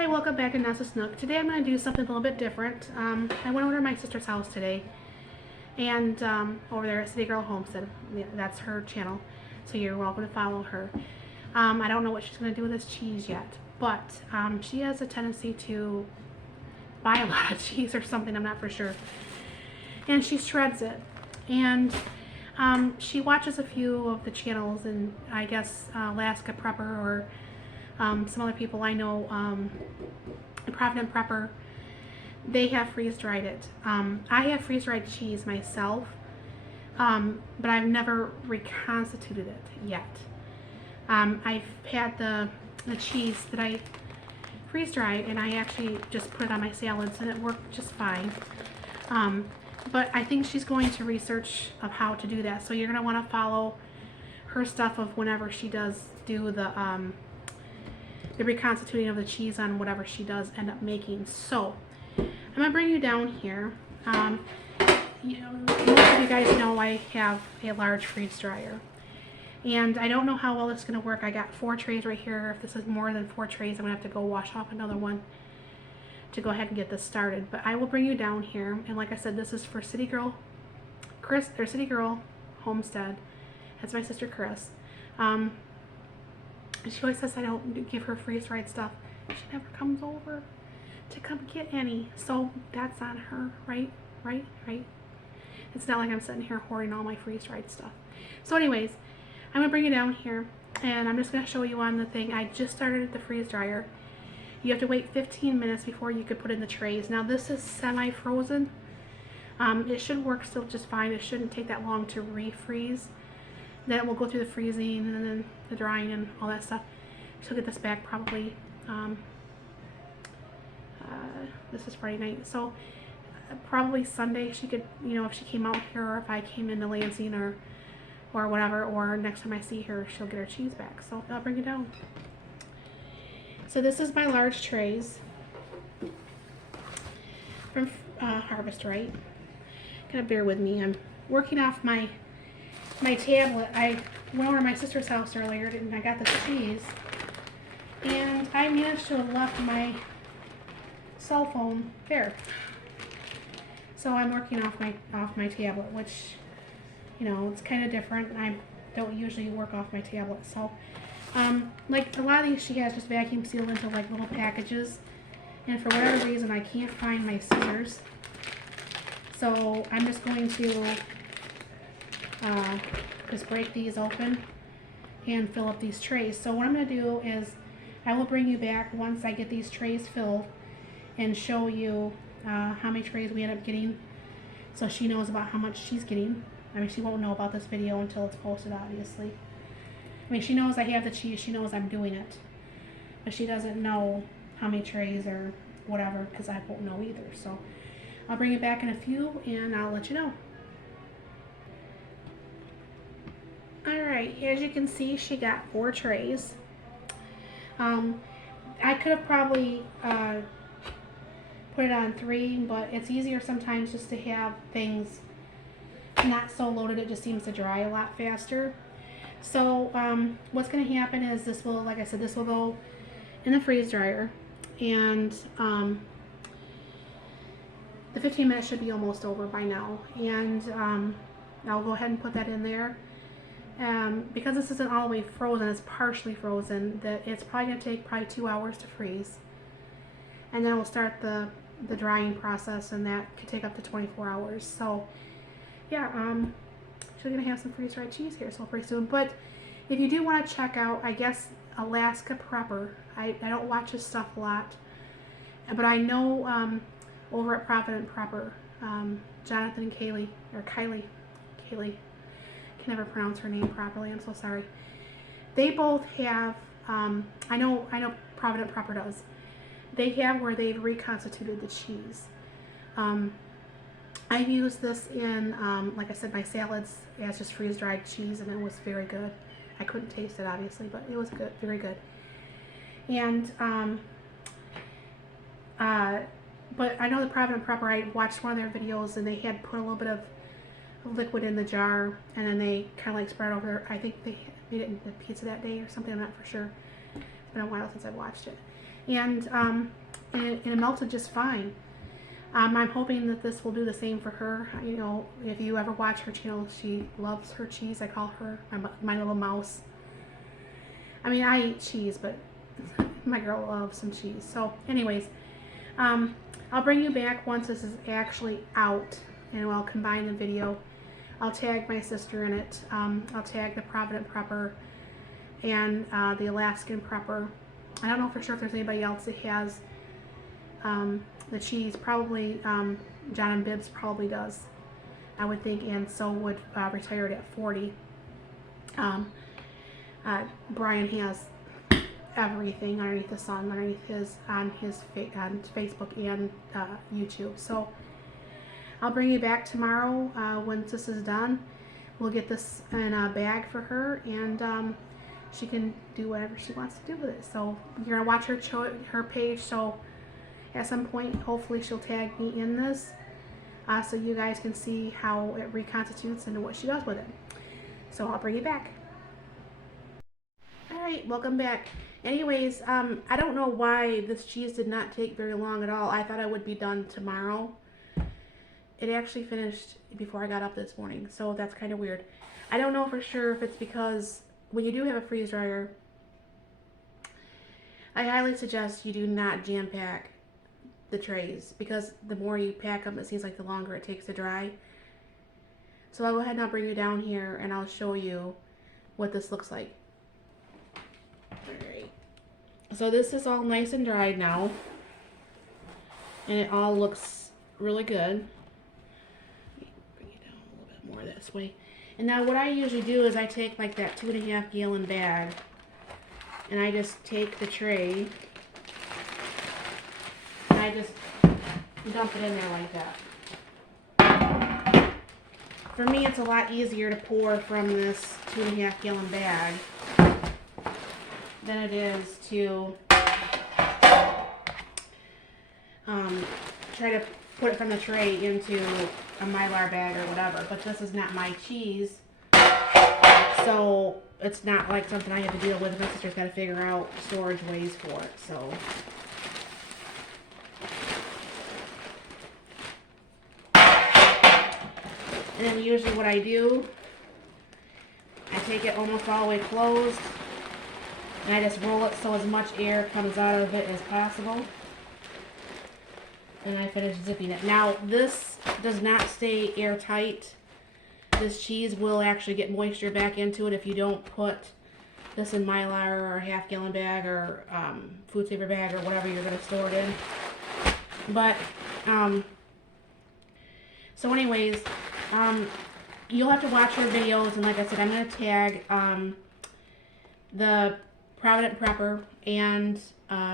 Hi, welcome back to Nessa's Nook. Today I'm going to do something a little bit different. I went over to my sister's house today, and over there at City Girl Homestead. That's her channel, so you're welcome to follow her. I don't know what she's going to do with this cheese yet, but she has a tendency to buy a lot of cheese or something, I'm not for sure. And she shreds it. And she watches a few of the channels, and I guess Alaska Prepper or some other people I know, Provident Prepper, they have freeze-dried it. I have freeze-dried cheese myself, but I've never reconstituted it yet. I've had the cheese that I freeze-dried, and I actually just put it on my salads, and it worked just fine. But I think she's going to research of how to do that, so you're going to want to follow her stuff of whenever she does do the reconstituting of the cheese on whatever she does end up making. So I'm gonna bring you down here. Most of you guys know I have a large freeze dryer, and I don't know how well it's gonna work. I got 4 trays right here. If this is more than 4 trays, I'm gonna have to go wash off another one to go ahead and get this started. But I will bring you down here, and like I said, this is for City Girl Homestead. That's my sister Chris. She always says I don't give her freeze-dried stuff. She never comes over to come get any. So that's on her, right? Right? It's not like I'm sitting here hoarding all my freeze-dried stuff. So anyways, I'm going to bring you down here, and I'm just going to show you on the thing. I just started the freeze dryer. You have to wait 15 minutes before you could put in the trays. Now this is semi-frozen. It should work still just fine. It shouldn't take that long to refreeze. Then it will go through the freezing and then the drying and all that stuff. She'll get this back probably, this is Friday night, so probably Sunday she could, if she came out here, or if I came into Lansing or whatever, or next time I see her, she'll get her cheese back. So I'll bring it down. So this is my large trays from Harvest Right. Gotta bear with me, I'm working off my tablet. I went over to my sister's house earlier and I got this cheese, and I managed to have left my cell phone there. So I'm working off my tablet, which, it's kind of different. I don't usually work off my tablet. So like a lot of these she has just vacuum sealed into like little packages, and for whatever reason I can't find my scissors. So I'm just going to just break these open and fill up these trays. So what I'm going to do is I will bring you back once I get these trays filled and show you how many trays we end up getting, so she knows about how much she's getting. I mean, she won't know about this video until it's posted, obviously. I mean, she knows I have the cheese, she knows I'm doing it, but she doesn't know how many trays or whatever, because I won't know either. So I'll bring you back in a few and I'll let you know. Alright, as you can see, she got 4 trays. I could have probably put it on 3, but it's easier sometimes just to have things not so loaded. It just seems to dry a lot faster. So what's going to happen is this will, like I said, this will go in the freeze dryer, and the 15 minutes should be almost over by now, and I'll go ahead and put that in there. Because this isn't all the way frozen, it's partially frozen, that it's probably going to take 2 hours to freeze, and then we'll start the drying process, and that could take up to 24 hours. So yeah, she's going to have some freeze-dried cheese here so pretty soon. But if you do want to check out, I guess, Alaska Prepper, I don't watch his stuff a lot, but I know over at Provident Prepper, Jonathan and Kylie, can never pronounce her name properly, I'm so sorry. They both have, I know Provident Prepper does. They have where they've reconstituted the cheese. I've used this in, like I said, my salads as just freeze-dried cheese, and it was very good. I couldn't taste it, obviously, but it was good, very good. And, but I know the Provident Prepper, I watched one of their videos, and they had put a little bit of liquid in the jar, and then they kind of like spread it over there. I think they made it in the pizza that day or something, I'm not for sure. It's been a while since I've watched it. and it melted just fine. I'm hoping that this will do the same for her. You know, if you ever watch her channel, she loves her cheese. I call her my little mouse. I mean, I eat cheese, but my girl loves some cheese. So anyways, I'll bring you back once this is actually out, and I'll combine the video. I'll tag my sister in it. I'll tag the Provident Prepper and the Alaskan Prepper. I don't know for sure if there's anybody else that has the cheese. Probably John and Bibbs probably does, I would think, and so would Retired at 40. Bryan has everything underneath the sun, underneath his on Facebook and YouTube. So I'll bring you back tomorrow once this is done. We'll get this in a bag for her, and she can do whatever she wants to do with it. So you're gonna watch her page. So at some point, hopefully, she'll tag me in this, so you guys can see how it reconstitutes and what she does with it. So I'll bring you back. All right, welcome back. Anyways, I don't know why this cheese did not take very long at all. I thought I would be done tomorrow. It actually finished before I got up this morning, so that's kind of weird. I don't know for sure if it's because when you do have a freeze dryer, I highly suggest you do not jam pack the trays, because the more you pack them, it seems like the longer it takes to dry. So I'll go ahead and I'll bring you down here and I'll show you what this looks like. Alright, so this is all nice and dried now, and it all looks really good. Let me bring it down a little bit more this way. And now what I usually do is I take like that 2.5 gallon bag, and I just take the tray and I just dump it in there like that. For me, it's a lot easier to pour from this 2.5 gallon bag than it is to try to put it from the tray into a Mylar bag or whatever. But this is not my cheese, so it's not like something I have to deal with. My sister's got to figure out storage ways for it. So and then usually what I do, I take it almost all the way closed, and I just roll it so as much air comes out of it as possible. And I finish zipping it. Now, this does not stay airtight. This cheese will actually get moisture back into it if you don't put this in Mylar or a half gallon bag or food saver bag or whatever you're going to store it in. But, so anyways, you'll have to watch her videos, and like I said, I'm going to tag the Provident Prepper and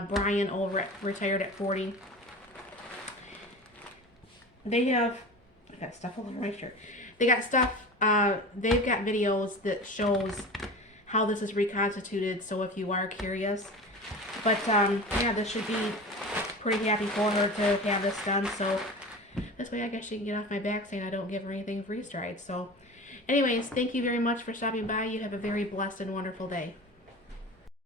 Bryan over at Retired at 40. They have, I got stuff all over my shirt. They got stuff, they've got videos that shows how this is reconstituted, so if you are curious. But yeah, this should be pretty happy for her to have this done, so this way I guess she can get off my back saying I don't give her anything freeze-dried. So anyways, thank you very much for stopping by. You have a very blessed and wonderful day.